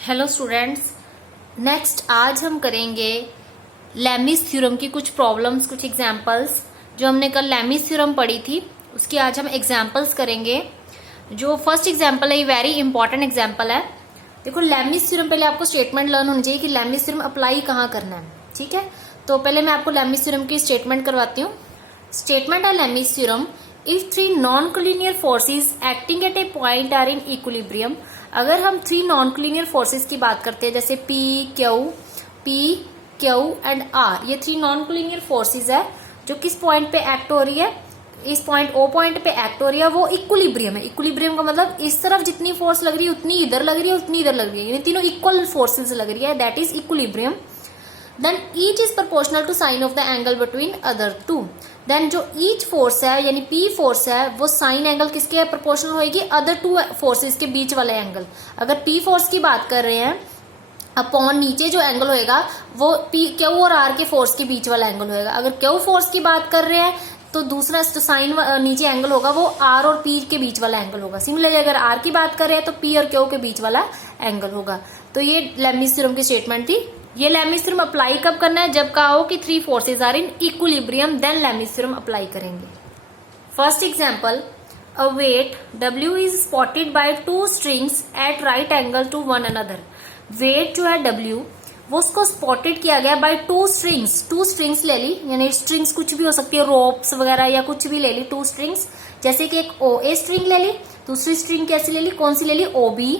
Hello students, next आज हम करेंगे लैमीज थ्योरम की कुछ प्रॉब्लम्स, कुछ एग्जांपल्स। जो हमने कल लैमीज थ्योरम पढ़ी थी उसकी आज हम एग्जांपल्स करेंगे। जो फर्स्ट एग्जांपल है ये वेरी इंपॉर्टेंट एग्जांपल है। देखो, लैमीज थ्योरम पहले आपको स्टेटमेंट लर्न होनी चाहिए कि लैमीज थ्योरम अप्लाई कहाँ करना है। ठीक है, तो पहले मैं आपको लैमीज थ्योरम की स्टेटमेंट करवाती हूँ। स्टेटमेंट है Lami's theorem, if three non collinear forces acting at a point are in equilibrium. अगर हम थ्री नॉन कोलिनियर फोर्सेज की बात करते हैं, जैसे पी क्यू एंड आर, ये थ्री नॉन कोलिनियर फोर्सेज है जो किस पॉइंट पे एक्ट हो रही है, इस पॉइंट ओ पॉइंट पे एक्ट हो रही है, वो इक्विलिब्रियम है। इक्विलिब्रियम का मतलब इस तरफ जितनी फोर्स लग रही है उतनी इधर लग रही है, उतनी इधर लग रही है, यानी तीनों इक्वल फोर्सेज लग रही है, that is equilibrium. Then each is proportional to sine of the angle between other two. Then जो ईच फोर्स है यानी पी फोर्स है वो साइन एंगल किसके प्रोपोर्शनल होगी, अदर टू फोर्सेस के बीच वाले एंगल। अगर पी फोर्स की बात कर रहे हैं अपॉन नीचे जो एंगल होएगा वो पी क्यू और आर के फोर्स के बीच वाला एंगल होएगा। अगर क्यू फोर्स की बात कर रहे हैं तो दूसरा जो साइन नीचे एंगल होगा वो आर और पी के बीच वाला एंगल होगा। सिमिलरली अगर आर की बात कर रहे हैं तो पी और क्यू के बीच वाला एंगल होगा। तो ये लैमीज थ्योरम की स्टेटमेंट थी। ये लैमीज थ्योरम अप्लाई कब करना है, जब कहा हो कि three forces are in equilibrium, then Lami's theorem apply करेंगे। First example, a weight W is spotted by two strings at right angle to one another. Weight जो है W वो उसको स्पॉटेड किया गया बाय टू स्ट्रिंग्स ले ली, यानी strings कुछ भी हो सकती है, रोप्स वगैरह या कुछ भी ले ली, टू स्ट्रिंग्स। जैसे कि एक OA स्ट्रिंग ले ली, दूसरी स्ट्रिंग कैसी ले ली, कौन सी ले ली, OB,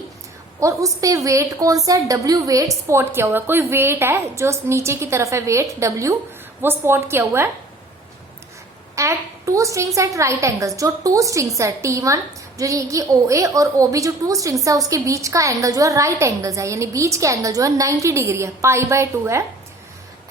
और उस पे वेट कौन सा है, W वेट स्पॉट किया हुआ है। कोई वेट है जो नीचे की तरफ है, वेट W वो स्पॉट किया हुआ है at two strings at right angles. जो टू स्ट्रिंग्स है T1 जो कि OA और OB जो टू स्ट्रिंग्स है उसके बीच का एंगल जो है राइट एंगल्स है, यानी बीच के एंगल जो है 90 डिग्री है, π/2 है।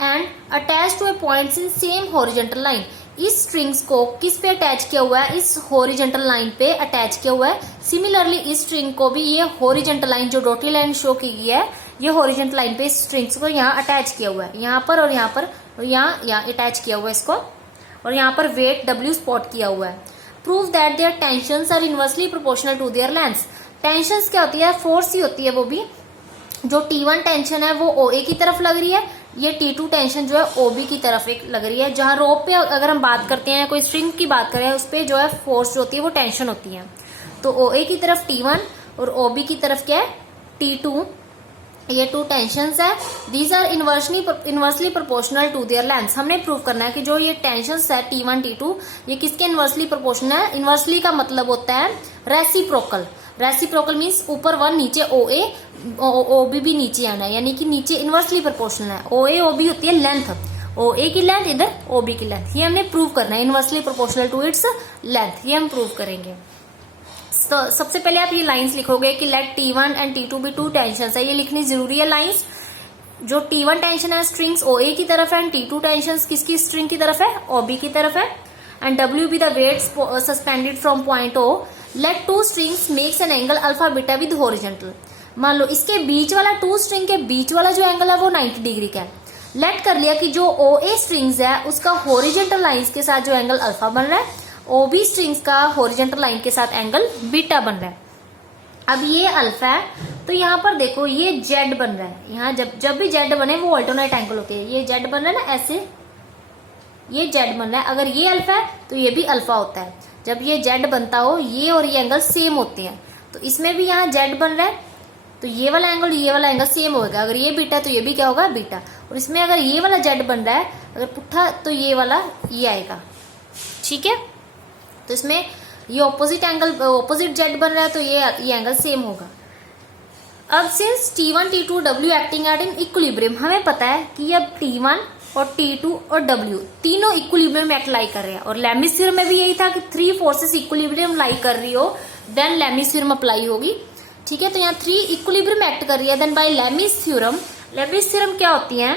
And attach to a points in same horizontal line. इस स्ट्रिंग्स को किस पे अटैच किया हुआ है, इस हॉरिजॉन्टल लाइन पे अटैच किया हुआ है। सिमिलरली इस स्ट्रिंग को भी ये हॉरिजॉन्टल लाइन जो डॉटेड लाइन शो की गई है, ये हॉरिजॉन्टल लाइन पे इस स्ट्रिंग्स को यहाँ अटैच किया हुआ है, यहाँ पर और यहाँ पर और यहाँ अटैच किया हुआ है इसको, और यहाँ पर वेट W स्पॉट किया हुआ है। Prove that their tensions are inversely proportional to their lengths. Tensions क्या होती है, फोर्स ही होती है वो भी। जो T1 टेंशन है वो OA की तरफ लग रही है, ये T2 टेंशन जो है OB की तरफ एक लग रही है। जहां रोप पे अगर हम बात करते हैं, कोई स्ट्रिंग की बात करें, उस पे जो है फोर्स जो होती है वो टेंशन होती है। तो OA की तरफ T1 और OB की तरफ क्या है, T2, ये टू टेंशंस है। These are inversely proportional to their lengths. हमने प्रूव करना है कि जो ये टेंशंस है T1 T2 ये किसके इनवर्सली प्रोपोर्शनल है। इनवर्सली का मतलब होता है रेसिप्रोकल। रेसिप्रोकल मीन्स ऊपर वन नीचे OA, OB भी नीचे आना है, यानी कि नीचे इनवर्सली प्रोपोर्शनल है। OA OB होती है लेंथ, OA की लेंथ इधर OB की लेंथ, ये हमने प्रूव करना है, inversely proportional to its length, ये हम प्रूव करेंगे। तो सबसे पहले आप ये लाइंस लिखोगे कि लेट T1 एंड T2 भी टू टेंशन है, ये लिखनी जरूरी है लाइंस। जो T1 टेंशन है स्ट्रिंग्स OA की तरफ है, एंड T2 टेंशन किसकी स्ट्रिंग की तरफ है, OB की तरफ है। And W be the weight suspended from point O। Let two strings makes an angle alpha beta with horizontal. मान लो इसके बीच वाला, टू स्ट्रिंग के बीच वाला जो एंगल है वो 90 डिग्री का है। लेट कर लिया कि जो OA स्ट्रिंग्स है उसका हॉरिजॉन्टल लाइंस के साथ जो एंगल अल्फा बन रहा है, OB स्ट्रिंग्स का हॉरिजॉन्टल लाइन के साथ एंगल बीटा बन रहा है। अब ये अल्फा है तो यहाँ पर देखो ये जेड बन रहा है। यहाँ जब भी जेड बने वो अल्टरनेट एंगल होते हैं। ये जेड बन रहा है ना ऐसे, ये जेड बन रहा है। अगर ये अल्फा है तो ये भी अल्फा होता है। जब ये जेड बनता हो ये और ये एंगल सेम होते हैं, तो इसमें भी यहाँ जेड बन रहा है तो ये वाला एंगल सेम होगा। अगर ये बीटा तो ये भी क्या होगा, बीटा। और इसमें अगर ये वाला जेड बन रहा है, अगर पुट्ठा तो ये वाला ये आएगा। ठीक है, तो इसमें ये ऑपोजिट जेड बन रहा है तो ये एंगल सेम होगा। अब since T1 T2 W acting at in equilibrium, हमें पता है कि अब T1 और T2 और W तीनों इक्विलिब्रियम में एक्ट लाई कर रहे हैं। और लैमीज थ्योरम में भी यही था कि थ्री फोर्सेस इक्विलिब्रियम लाई कर रही हो देन लैमीज थ्योरम अप्लाई होगी। ठीक है, तो यहाँ थ्री इक्विलिब्रियम एक्ट कर रही है, देन बाय लैमीज थ्योरम। लैमीज थ्योरम क्या होती है,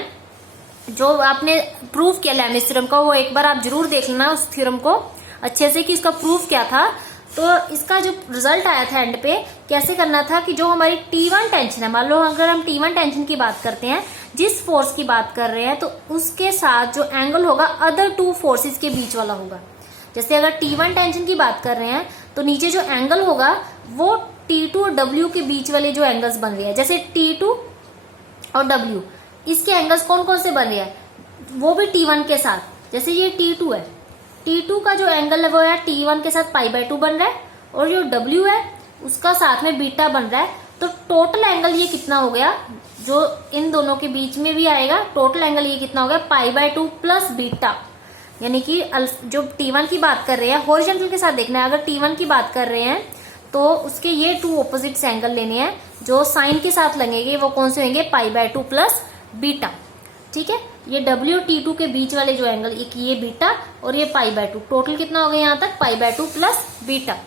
जो आपने प्रूव किया लैमीज थ्योरम का वो एक बार आप जरूर देख लेना उस थ्योरम को अच्छे से कि इसका प्रूफ क्या था। तो इसका जो रिजल्ट आया था एंड पे, कैसे करना था कि जो हमारी T1 टेंशन है, मान लो अगर हम T1 टेंशन की बात करते हैं, जिस फोर्स की बात कर रहे हैं तो उसके साथ जो एंगल होगा अदर टू फोर्सेस के बीच वाला होगा। जैसे अगर T1 टेंशन की बात कर रहे हैं तो नीचे जो एंगल होगा वो T2 और W के बीच वाले जो एंगल्स बन रहे हैं, जैसे T2 और W, इसके एंगल्स कौन कौन से बन रहे हैं, वो भी T1 के साथ। जैसे ये T2 है, T2 का जो एंगल है वो है T1 के साथ π/2 बन रहा है, और जो W है उसका साथ में बीटा बन रहा है। तो टोटल एंगल ये कितना हो गया, जो इन दोनों के बीच में भी आएगा, टोटल एंगल ये कितना हो गया, π/2 प्लस बीटा। यानी कि जो T1 की बात कर रहे हैं, हॉरिजॉन्टल के साथ देखना है, अगर T1 की बात कर रहे हैं तो उसके ये 2 ऑपोजिट एंगल लेने हैं, जो साइन के साथ लगेंगे वो कौन से होंगे, π/2 प्लस बीटा। ठीक है, ये W और T2 के बीच वाले जो एंगल, एक ये बीटा और ये π/2, टोटल कितना हो गया यहाँ तक, π/2 प्लस बीटा।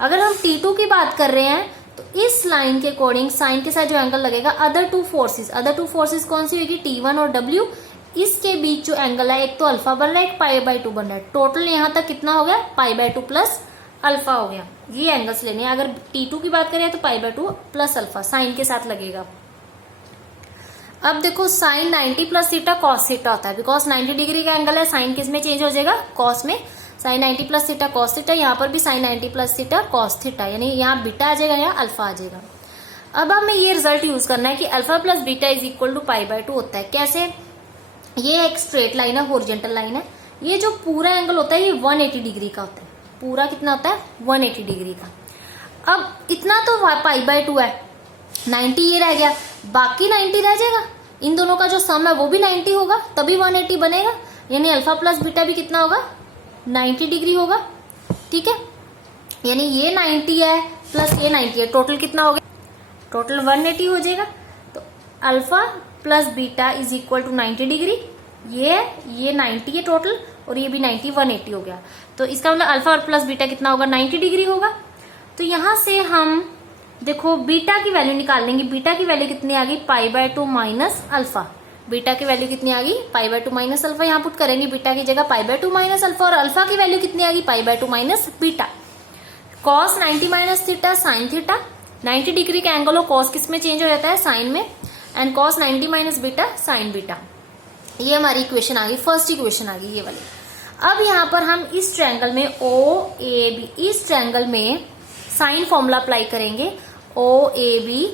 अगर हम T2 की बात कर रहे हैं तो इस लाइन के अकॉर्डिंग साइन के साथ जो एंगल लगेगा, अदर टू फोर्सेस कौन सी होगी, T1 और W, इसके बीच जो एंगल है, एक तो अल्फा बन रहा है, एक π/2 बन रहा है, टोटल यहाँ तक कितना हो गया, π/2 प्लस अल्फा हो गया। ये एंगल्स लेने हैं। अगर T2 की बात करें तो π/2 प्लस अल्फा साइन के साथ लगेगा। अब देखो sine 90 plus theta cos theta होता है, बिकॉज 90 डिग्री का एंगल है, साइन किस में चेंज हो जाएगा, कॉस में। Sine 90 plus theta cos theta, यहाँ पर भी sine 90 plus theta cos theta, यानी यहाँ बीटा आ जाएगा, यहाँ अल्फा आ जाएगा। अब हमें ये रिजल्ट यूज करना है कि alpha plus beta is equal to π/2 होता है। कैसे, ये एक स्ट्रेट लाइन है, हॉरिजॉन्टल लाइन है, ये जो पूरा एंगल होता है ये 180 डिग्री का होता है, पूरा कितना होता है, 180 डिग्री का। अब इतना तो π/2 है, 90 ये रह गया, बाकी 90 रह जाएगा, इन दोनों का जो सम है वो भी 90 होगा, तभी 180 बनेगा, यानी अल्फा प्लस बीटा भी कितना होगा, 90 डिग्री होगा। ठीक है, यानी ये 90 है प्लस ये 90 है, टोटल कितना हो गया, टोटल 180 हो जाएगा। तो alpha plus beta is equal to 90 degree, ये 90 है टोटल, और ये भी 90, 180 हो गया। तो इसका मतलब अल्फा और प्लस बीटा कितना होगा, 90 डिग्री होगा। तो यहां से हम देखो बीटा की वैल्यू निकाल लेंगे। बीटा की वैल्यू कितनी आ गई, π/2 माइनस अल्फा। बीटा की वैल्यू कितनी आ गई, π/2 माइनस अल्फा, यहाँ पुट करेंगे बीटा की जगह π/2 माइनस अल्फा, और अल्फा की वैल्यू कितनी आ गई, π/2 minus beta. Cos 90 minus theta sine theta, 90 degree का एंगल हो, कॉस किस में चेंज हो जाता है, साइन में, and cos 90 minus beta sine beta. ये हमारी इक्वेशन आ गई, फर्स्ट इक्वेशन आ गई ये वाली। अब यहाँ पर हम इस ट्रायंगल में OAB, इस ट्रायंगल में साइन फॉर्मूला अप्लाई करेंगे, OAB।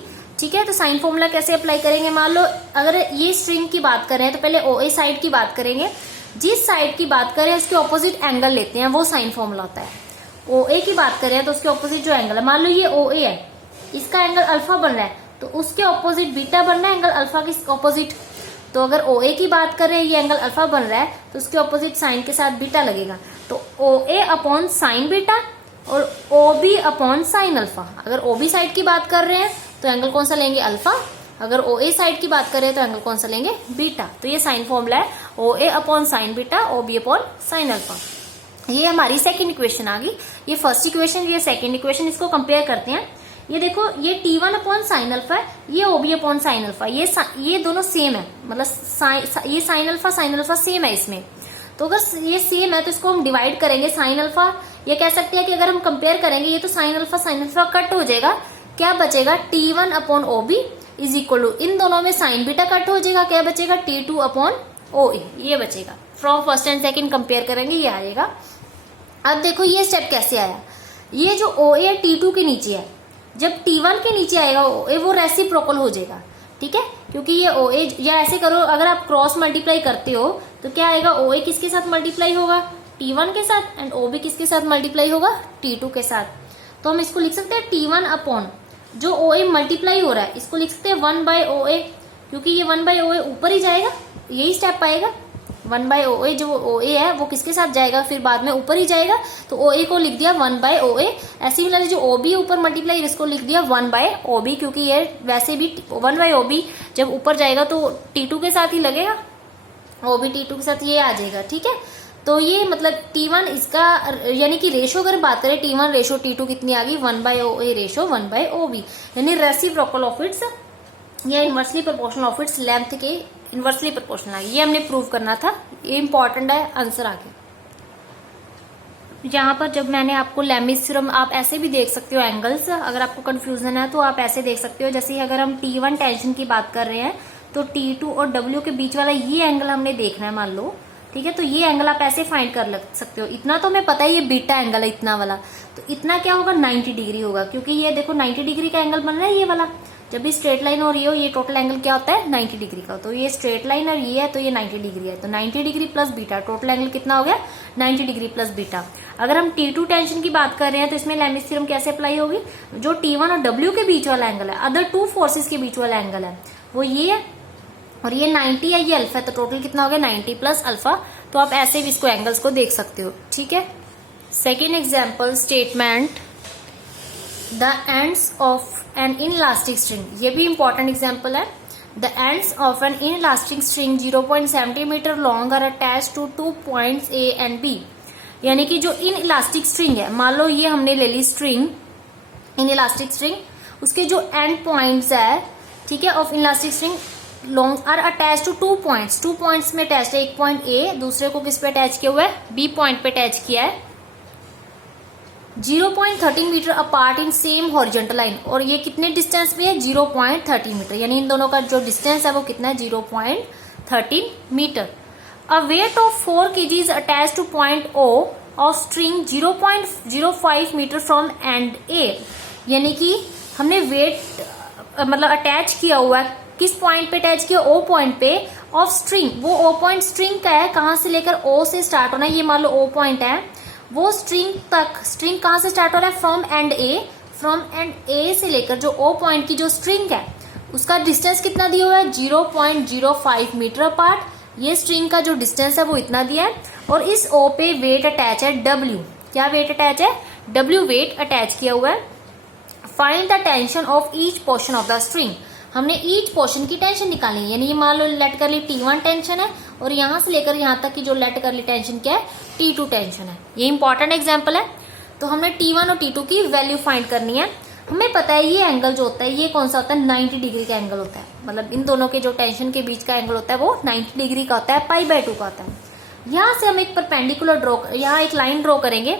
ठीक है, तो साइन फॉर्मूला कैसे अप्लाई करेंगे, मान लो अगर ये स्ट्रिंग की बात कर रहे हैं तो पहले OA साइड की बात करेंगे, जिस साइड की बात करें उसके ऑपोजिट एंगल लेते हैं, वो साइन फॉर्मूला होता है। OA की बात करें तो उसके ऑपोजिट जो एंगल है, मान लो ये OA है, इसका एंगल अल्फा बन रहा है, तो उसके ऑपोजिट बीटा बन रहा है, एंगल अल्फा के ऑपोजिट। तो अगर OA की बात करें, ये एंगल अल्फा बन रहा है, तो उसके ऑपोजिट साइन के साथ बीटा लगेगा, तो OA अपॉन साइन बीटा और OB अपॉन साइन अल्फा। अगर OB साइड की बात कर रहे हैं तो एंगल कौन सा लेंगे, अल्फा। अगर OA साइड की बात करें तो एंगल कौन सा लेंगे, बीटा। तो ये साइन फॉर्मूला है, OA upon sine beta, OB upon sine alpha. ये हमारी सेकंड इक्वेशन आ गई। ये फर्स्ट इक्वेशन, ये सेकंड इक्वेशन, इसको कंपेयर करते हैं। ये देखो, ये T1 अपॉन साइन अल्फा है, ये OB अपॉन साइन अल्फा, ये दोनों सेम है, मतलब ये साइन अल्फा सेम है इसमें। तो अगर ये सेम है तो इसको हम डिवाइड करेंगे, साइन अल्फा, ये कह सकते हैं कि अगर हम कंपेयर करेंगे, ये तो साइन अल्फा कट हो जाएगा, क्या बचेगा, T1 upon OB is equal to, इन दोनों में साइन बीटा कट हो जाएगा, क्या बचेगा, T2 अपॉन OA, ये बचेगा। From first and second compare करेंगे, ये आएगा। अब देखो ये स्टेप कैसे आया, ये जो OA T2 के नीचे है, जब T1 के नीचे आएगा OA, वो रेसिप्रोकल हो जाएगा। ठीक है, क्योंकि ये OA, या ऐसे करो, अगर आप क्रॉस मल्टीप्लाई करते हो तो क्या आएगा, OA किसके साथ मल्टीप्लाई होगा, T1 के साथ, एंड OB किसके साथ मल्टीप्लाई होगा, T2 के साथ। तो हम इसको लिख सकते हैं T1 अपॉन जो OA मल्टीप्लाई हो रहा है, इसको लिख सकते हैं 1/OA, क्योंकि ये 1/OA ऊपर ही जाएगा, यही स्टेप आएगा। 1/OA जो OA है वो किसके साथ जाएगा, फिर बाद में ऊपर ही जाएगा, तो OA को लिख दिया 1/OA। ऐसे ही जो OB ऊपर मल्टीप्लाई, इसको लिख दिया 1/OB, क्योंकि ये वैसे भी 1/OB जब ऊपर जाएगा तो T2 के साथ ही लगेगा, OB T2 के साथ ये आ जाएगा। ठीक है, तो ये मतलब T1 इसका, यानी कि रेशो अगर बात करें, T1 रेशो T2 कितनी आ गई, 1/OA रेशो 1/OB, यानी रेसिप्रोकल ऑफ इट्स या inversely proportional of its length के इनवर्सली प्रोपोर्शनल आ गई। ये हमने प्रूव करना था, ये इंपॉर्टेंट है, आंसर आगे। यहाँ पर जब मैंने आपको लेमिस थ्योरम, आप ऐसे भी देख सकते हो एंगल्स, अगर आपको कंफ्यूजन है तो आप ऐसे देख सकते हो। जैसे अगर हम T1 टेंशन की बात कर रहे हैं तो T2 और W के बीच वाला ये एंगल हमने देखना है, मान लो ठीक है, तो ये एंगल आप ऐसे फाइंड कर सकते हो। इतना तो हमें पता है ये बीटा एंगल है इतना वाला, तो इतना क्या होगा 90 डिग्री होगा, क्योंकि ये देखो 90 डिग्री का एंगल बन रहा है ये वाला। जब भी स्ट्रेट लाइन और ये हो, ये टोटल एंगल क्या होता है 90 डिग्री का। तो ये स्ट्रेट लाइन और ये है तो ये 90 डिग्री है, तो 90 degree plus beta, total angle कितना हो गया 90 डिग्री प्लस बीटा। अगर हम T2 टेंशन की बात कर रहे हैं तो इसमें लेमिस थ्योरम कैसे अप्लाई होगी, जो T1 और W के बीच वाला एंगल है, अदर टू फोर्सेस के बीच वाला एंगल है वो ये है, और ये 90 है, ये अल्फा है, तो टोटल कितना हो गया 90 प्लस अल्फा। तो आप ऐसे भी इसको एंगल्स को देख सकते हो, ठीक है। Second example statement, the ends of an inelastic string, ये भी इंपॉर्टेंट एग्जाम्पल है। The ends of an inelastic string 0.70 metre long are attach to 2 points A and B. यानी कि जो इनइलास्टिक स्ट्रिंग है, मान लो ये हमने ले ली स्ट्रिंग, इनइलास्टिक स्ट्रिंग, उसके जो एंड पॉइंट्स है, ठीक है, of inelastic string long are attach to 2 points, 2 points में अटैच है, एक पॉइंट ए, दूसरे को किस पे अटैच किया हुआ है बी पॉइंट पे अटैच किया है, 0.13 metre apart in same horizontal line. और ये कितने डिस्टेंस पे है 0.13 मीटर, यानी इन दोनों का जो डिस्टेंस है वो कितना है 0.13 metre. A weight of 4 kg attach to point O of string 0.05 metre from end A. यानी कि हमने वेट मतलब अटैच किया हुआ है, किस पॉइंट पे अटैच किया, ओ पॉइंट पे, ऑफ स्ट्रिंग। वो ओ पॉइंट स्ट्रिंग का है, कहां से लेकर ओ से स्टार्ट होना है, ये मान लो ओ पॉइंट है, वो स्ट्रिंग तक, स्ट्रिंग कहां से स्टार्ट हो रहा है from end A, from end A से लेकर जो ओ पॉइंट की जो स्ट्रिंग है उसका डिस्टेंस कितना दिया हुआ है 0.05 मीटर अपार्ट। ये स्ट्रिंग का जो डिस्टेंस है वो इतना दिया है, और इस ओ पे वेट अटैच है W। क्या वेट अटैच है W वेट अटैच किया हुआ है। Find the tension of each portion of the string. हमने ईच पोर्शन की टेंशन निकाली है, यानी ये मान लो लेट कर ली T1 टेंशन है, और यहां से लेकर यहां तक की जो लेट कर ली टेंशन क्या है T2 टेंशन है। ये इंपॉर्टेंट एग्जांपल है। तो हमने T1 और T2 की वैल्यू फाइंड करनी है। हमें पता है ये एंगल जो होता है ये कौन सा होता है 90 डिग्री का एंगल होता है, मतलब इन दोनों के जो टेंशन के बीच का एंगल होता है वो 90 डिग्री का होता है, π/2 का होता है। यहां से हम एक परपेंडिकुलर ड्रॉ, यहाँ एक लाइन ड्रॉ करेंगे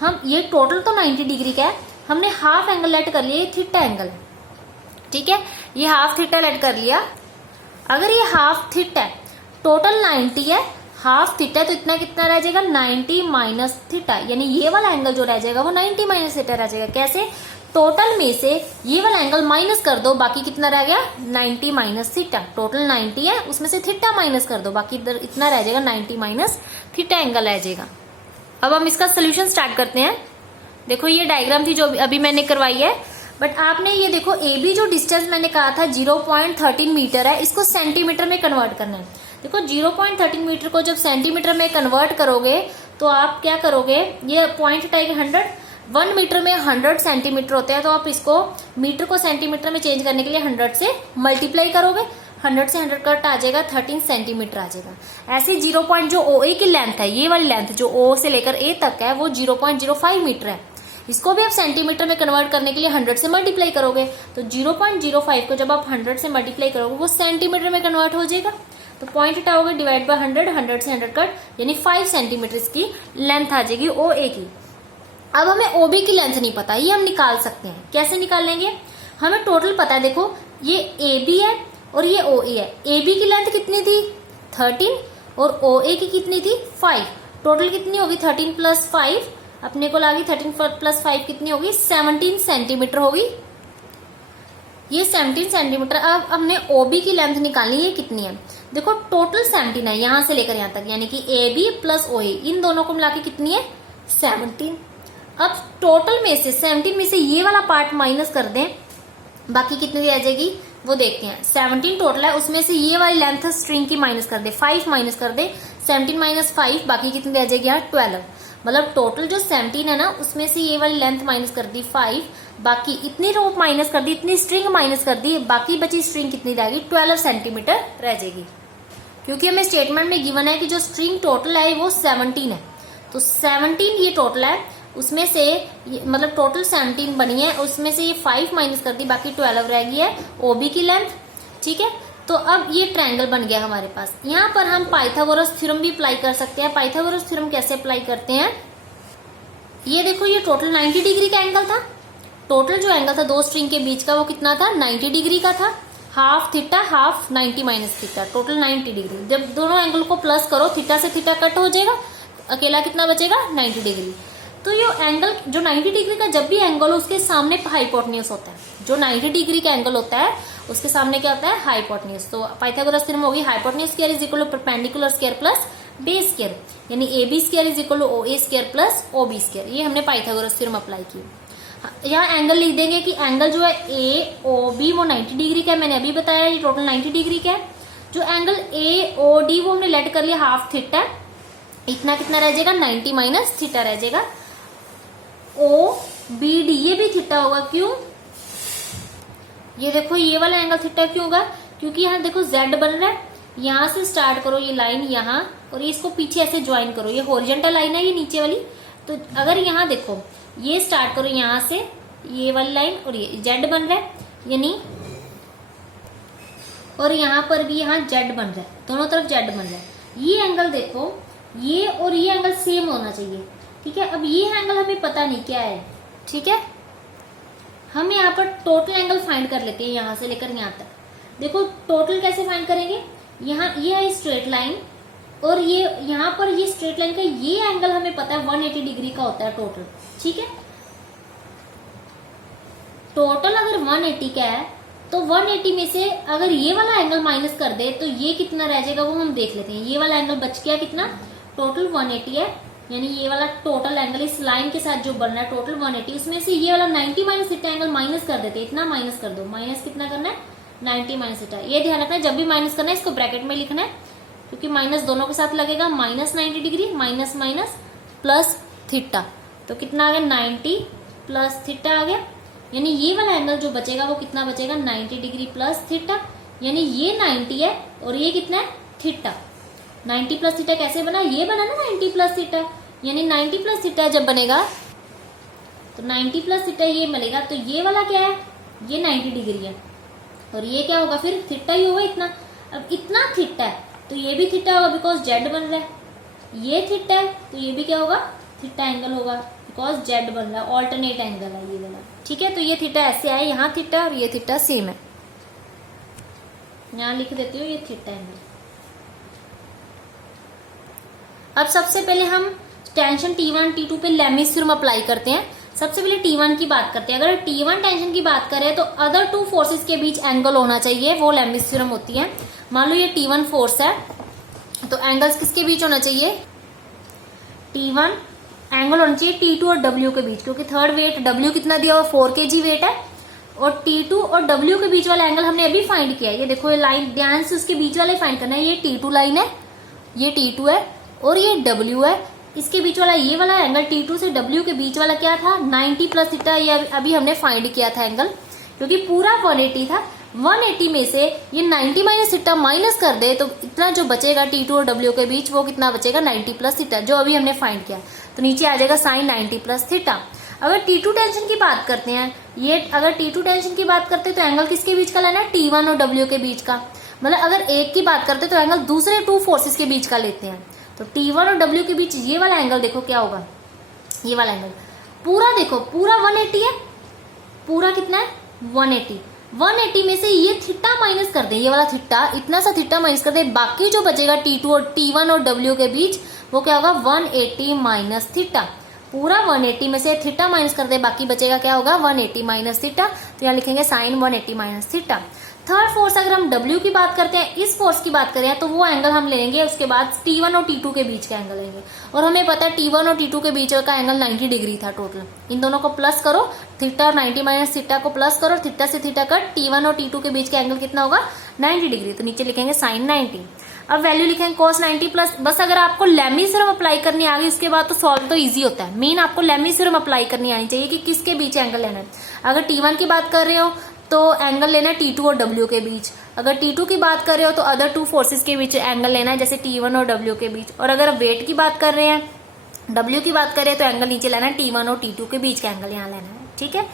हम। ये टोटल तो 90 डिग्री का है, हमने हाफ एंगल लेट कर लिया, ये थीटा एंगल है, ठीक है, ये हाफ थीटा लेट कर लिया। अगर ये हाफ थीटा है, टोटल 90 है, हाफ थीटा, तो इतना कितना रह जाएगा 90 माइनस थीटा, यानी ये वाला एंगल जो रह जाएगा वो 90 माइनस थीटा रह जाएगा। कैसे, टोटल में से ये वाला एंगल माइनस कर दो, बाकी कितना रह गया 90 माइनस थीटा। टोटल 90 है, उसमें से थीटा माइनस कर दो, बाकी इधर इतना रह जाएगा 90 माइनस थीटा एंगल रह जाएगा। अब हम इसका सोल्यूशन स्टार्ट करते हैं। देखो ये डायग्राम थी जो अभी मैंने करवाई है, बट आपने ये देखो ए बी जो डिस्टेंस मैंने कहा था 0.13 मीटर है, इसको सेंटीमीटर में कन्वर्ट करना है। देखो 0.13 मीटर को जब सेंटीमीटर में कन्वर्ट करोगे तो आप क्या करोगे, ये पॉइंट हटाएगा 100, 1 मीटर में 100 सेंटीमीटर होते हैं, तो आप इसको मीटर को सेंटीमीटर में चेंज करने के लिए 100 से मल्टीप्लाई करोगे, 100 से 100 कट आ जाएगा 13 सेंटीमीटर आ जाएगा। ऐसे 0 पॉइंट जो ओ ए की लेंथ है, ये वाली लेंथ जो ओ से लेकर ए तक है वो 0.05 मीटर है, इसको भी आप सेंटीमीटर में कन्वर्ट करने के लिए 100 से मल्टीप्लाई करोगे, तो 0.05 को जब आप 100 से मल्टीप्लाई करोगे वो सेंटीमीटर में कन्वर्ट हो जाएगा। तो पॉइंट हटाओगे, डिवाइड बाय 100, 100 से 100 कट, यानी 5 सेंटीमीटर इसकी लेंथ आ जाएगी ओ ए की। अब हमें ओ बी की लेंथ नहीं पता, ये हम निकाल सकते हैं। कैसे निकालेंगे, हमें टोटल पता है, देखो ये ए बी है और ये ओ ए है। ए बी की लेंथ कितनी थी 13 और ओ ए की कितनी थी 5, टोटल कितनी होगी 13 प्लस 5, अपने को लगी 13 प्लस 5 कितनी होगी 17 सेंटीमीटर होगी, ये 17 सेंटीमीटर। अब हमने ओबी की लेंथ निकालनी है, कितनी है, देखो टोटल 17 है यहाँ से लेकर यहाँ तक, यानी कि ए बी प्लस ओ ए, इन दोनों को मिला के कितनी है 17। अब टोटल में से 17 में से ये वाला पार्ट माइनस कर दें, बाकी कितनी रह जाएगी वो देखते हैं। 17 टोटल है, उसमें से ये वाली लेंथ स्ट्रिंग की माइनस कर दे, 5 माइनस कर दे, 17 माइनस 5, बाकी कितनी रह जाएगी यार 12। मतलब टोटल जो 17 है ना, उसमें से ये वाली लेंथ माइनस कर दी 5, बाकी इतनी रोप माइनस कर दी, इतनी स्ट्रिंग माइनस कर दी, बाकी बची स्ट्रिंग कितनी रहेगी 12 सेंटीमीटर रह जाएगी। क्योंकि हमें स्टेटमेंट में गिवन है कि जो स्ट्रिंग टोटल है वो 17 है, तो 17 ये टोटल है, उसमें से मतलब टोटल 17 बनी है, उसमें से ये 5 माइनस कर दी, बाकी 12 रह गई है ओबी की लेंथ। ठीक है, तो अब ये ट्रायंगल बन गया हमारे पास। यहाँ पर हम पाइथागोरस थ्योरम भी अप्लाई कर सकते हैं। पाइथागोरस थ्योरम कैसे अप्लाई करते हैं, ये देखो ये टोटल 90 डिग्री का एंगल था, टोटल जो एंगल था दो स्ट्रिंग के बीच का वो कितना था 90 डिग्री का था। Half theta half 90 minus theta, total 90 degree. जब दोनों एंगल को प्लस करो, थीटा से थीटा कट हो जाएगा, अकेला कितना बचेगा 90 डिग्री। तो ये एंगल जो 90 डिग्री का जब भी एंगल हो उसके सामने हाइपोटेन्यूज होता है। जो 90 डिग्री का एंगल होता है उसके सामने क्या होता है, हाइपोटेन्यूज। तो पाइथागोरस थ्योरम होगी hypotenuse square is equal to perpendicular square plus base square, यानी AB square is equal to OA square plus OB square. ये हमने पाइथागोरस थ्योरम अप्लाई की। यहाँ एंगल लिख देंगे कि एंगल जो है AOB वो 90 डिग्री का है, मैंने अभी बताया ये टोटल 90 डिग्री का है। जो एंगल AOD वो हमने लेट कर लिया हाफ थीटा, इतना कितना रह जाएगा 90 माइनस थीटा रह जाएगा। OBD ये भी थीटा होगा, क्यों, ये देखो ये वाला एंगल थीटा क्यों होगा, क्योंकि यहाँ देखो Z बन रहा है, यहाँ से स्टार्ट करो ये लाइन यहाँ, और ये इसको पीछे ऐसे ज्वाइन करो, ये हॉरिजॉन्टल लाइन है ये नीचे वाली। तो अगर यहाँ देखो ये स्टार्ट करो यहाँ से ये वाली लाइन, और ये Z बन रहा है यानी, और यहाँ पर भी यहाँ Z बन रहा है, दोनों तरफ Z बन रहा है। ये एंगल देखो, ये और ये एंगल सेम होना चाहिए, ठीक है। अब ये एंगल हमें पता नहीं क्या है, ठीक है। हम यहाँ पर टोटल एंगल फाइंड कर लेते हैं, यहाँ से लेकर यहाँ तक। देखो टोटल कैसे फाइंड करेंगे, यहाँ ये है स्ट्रेट लाइन, और ये यहाँ पर ये स्ट्रेट लाइन का ये एंगल हमें पता है 180 डिग्री का होता है टोटल, ठीक है। टोटल अगर 180 का है तो 180 में से अगर ये वाला एंगल माइनस कर दे तो ये कितना रह जाएगा वो हम देख लेते हैं। ये वाला एंगल बच गया कितना, टोटल 180 है, यानी ये वाला टोटल एंगल इस लाइन के साथ जो बन रहा है टोटल 180, उसमें से ये वाला 90 माइनस थीटा एंगल माइनस कर देते हैं। इतना माइनस कर दो, माइनस कितना करना है 90 माइनस थीटा। ये ध्यान रखना है जब भी माइनस करना है इसको ब्रैकेट में लिखना है, क्योंकि माइनस दोनों के साथ लगेगा। Minus 90 degree minus minus plus theta, तो कितना आ गया 90 प्लस थीटा आ गया, यानी ये वाला एंगल जो बचेगा वो कितना बचेगा 90 डिग्री प्लस थीटा, यानी ये 90 है और ये कितना है थीटा। 90 प्लस थीटा कैसे बना, ये बना ना 90 प्लस थीटा, यानी 90 प्लस थीटा जब बनेगा तो 90 प्लस थीटा ये मिलेगा, तो ये वाला क्या है, ये 90 डिग्री है, और ये क्या होगा फिर थीटा ही होगा इतना। अब इतना थीटा है तो ये भी थीटा होगा बिकॉज जेड बन रहा है, ये थीटा है तो ये भी क्या होगा थीटा एंगल होगा बिकॉज जेड बन रहा है, ऑल्टरनेट एंगल है ये वाला, ठीक है। तो ये थीटा ऐसे आए, यहाँ थीटा और ये थीटा सेम है, यहाँ लिख देती हूँ ये थीटा एंगल। अब सबसे पहले हम टेंशन T1 T2 पे लेमिस थ्योरम अप्लाई करते हैं। सबसे पहले T1 की बात करते हैं। अगर T1 टेंशन की बात करें तो अदर टू फोर्सेस के बीच एंगल होना चाहिए, वो लेमिस थ्योरम होती है। मान लो ये T1 फोर्स है तो एंगल्स किसके बीच होना चाहिए, T1 एंगल होना चाहिए T2 और W के बीच, क्योंकि थर्ड वेट W कितना दिया हुआ 4 kg वेट है, और T2 और W के बीच वाला एंगल हमने अभी फाइंड किया है। ये देखो ये लाइन ध्यान से उसके बीच वाला फाइंड करना है। ये T2 लाइन है, ये T2 है और ये W है, इसके बीच वाला ये वाला एंगल T2 से W के बीच वाला क्या था 90 प्लस थीटा, ये अभी हमने फाइंड किया था एंगल, क्योंकि पूरा 180 था। 180 में से ये 90 माइनस थीटा माइनस कर दे तो इतना जो बचेगा T2 और W के बीच वो कितना बचेगा 90 प्लस थीटा, जो अभी हमने फाइंड किया। तो नीचे आ जाएगा साइन 90 प्लस थीटा। अगर T2 टेंशन की बात करते हैं, ये अगर T2 टेंशन की बात करते हैं तो एंगल किसके बीच का लेना है, T1 और W के बीच का। मतलब अगर एक की बात करते हैं तो एंगल दूसरे टू फोर्सेस के बीच का लेते हैं। तो T1 और W के बीच ये वाला एंगल देखो क्या होगा, ये वाला एंगल पूरा देखो पूरा 180 है, पूरा कितना है 180। 180 में से ये थीटा माइनस कर दे, ये वाला थीटा इतना सा थीटा माइनस कर दे, बाकी जो बचेगा T1 और W के बीच वो क्या होगा 180 माइनस थीटा। पूरा 180 में से थीटा माइनस कर दे, बाकी बचेगा क्या होगा 180 माइनस थीटा। तो यहाँ लिखेंगे sine 180 minus theta. Third force अगर हम W की बात करते हैं, इस फोर्स की बात करें तो वो एंगल हम लेंगे उसके बाद T1 और T2 के बीच का एंगल लेंगे, और हमें पता है T1 और T2 के बीच का एंगल 90 डिग्री था टोटल। इन दोनों को प्लस करो, थीटा और 90 माइनस थीटा को प्लस करो, थीटा से थीटा कट, T1 और T2 के बीच का एंगल कितना होगा 90 डिग्री। तो नीचे लिखेंगे साइन 90। अब वैल्यू लिखेंगे cos 90 प्लस। बस अगर आपको लेमिस थ्योरम अप्लाई करनी आ गई उसके बाद तो सॉल्व तो इजी होता है। मेन आपको लेमिस थ्योरम अप्लाई करनी आनी चाहिए कि किसके बीच एंगल लेना है। अगर T1 की बात कर रहे हो तो एंगल लेना है T2 और W के बीच। अगर T2 की बात कर रहे हो तो अदर टू फोर्सेस के बीच एंगल लेना है, जैसे T1 और W के बीच। और अगर वेट की बात कर रहे हैं, W की बात कर रहे हैं, तो एंगल नीचे लेना है T1 और T2 के बीच का एंगल यहाँ लेना है, ठीक है।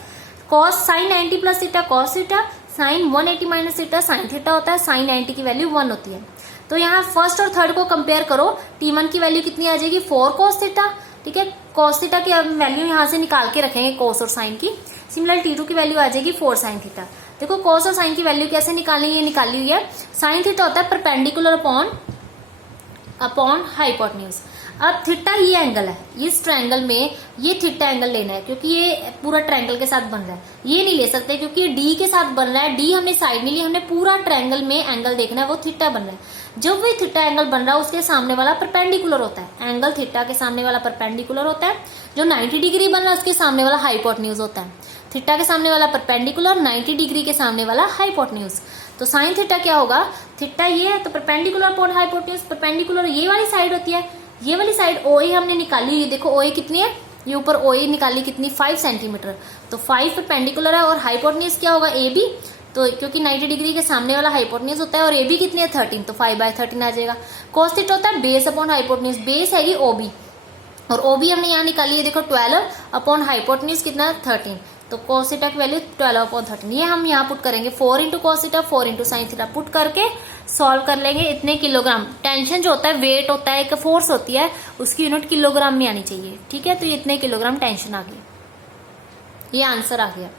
Cos sine 90 plus theta cos theta, sine 180 minus theta sine theta होता है, साइन 90 की वैल्यू 1 होती है। तो यहाँ फर्स्ट और थर्ड को कंपेयर करो, T1 की वैल्यू कितनी आ जाएगी 4 कॉस थीटा, ठीक है। कॉस थीटा की वैल्यू यहाँ से निकाल के रखेंगे कॉस और साइन की। सिमिलर T2 की वैल्यू आ जाएगी 4 साइन थीटा। देखो कॉस और साइन की वैल्यू कैसे निकालनी है, निकाली हुई है। साइन थीटा होता है परपेंडिकुलर अपॉन हाइपोटेन्यूज। अब थीटा ये एंगल है, इस ट्रायंगल में ये थीटा एंगल लेना है क्योंकि ये पूरा ट्रायंगल के साथ बन रहा है। ये नहीं ले सकते क्योंकि ये डी के साथ बन रहा है, डी हमने साइड में ली, हमने पूरा ट्रायंगल में एंगल देखना है, वो थीटा बन रहा है। जब वो थीटा एंगल बन रहा है उसके सामने वाला परपेंडिकुलर होता है, एंगल थीटा के सामने वाला परपेंडिकुलर होता है। जो 90 डिग्री बन रहा है उसके सामने वाला हाइपोटेन्यूज होता है। थीटा के सामने वाला परपेंडिकुलर, 90 डिग्री के सामने वाला हाइपोटेन्यूज। तो साइन थीटा क्या होगा, थीटा ये है तो परपेंडिकुलर अपॉन हाइपोटेन्यूज, परपेंडिकुलर ये वाली साइड होती है, ये वाली साइड ओए हमने निकाली, ये देखो ओए कितनी है, ये ऊपर ओए निकाली कितनी 5 सेंटीमीटर, तो 5 परपेंडिकुलर है। और हाइपोटेन्यूज क्या होगा ए बी, तो क्योंकि 90 डिग्री के सामने वाला हाइपोटेन्यूज होता है और ए बी कितनी है 13, तो 5/13 आ जाएगा। कॉस थीटा होता है बेस अपॉन हाइपोटेन्यूज, बेस है ये ओबी और ओबी हमने यहाँ निकाली है देखो 12 अपॉन हाइपोटेन्यूज कितना 13, तो cos थीटा की वैल्यू 12/13। ये हम यहाँ पुट करेंगे 4 into cos theta 4 into sine theta put करके सॉल्व कर लेंगे। इतने किलोग्राम, टेंशन जो होता है वेट होता है, एक फोर्स होती है, उसकी यूनिट किलोग्राम में आनी चाहिए, ठीक है। तो ये इतने किलोग्राम टेंशन आ गई, ये आंसर आ गया।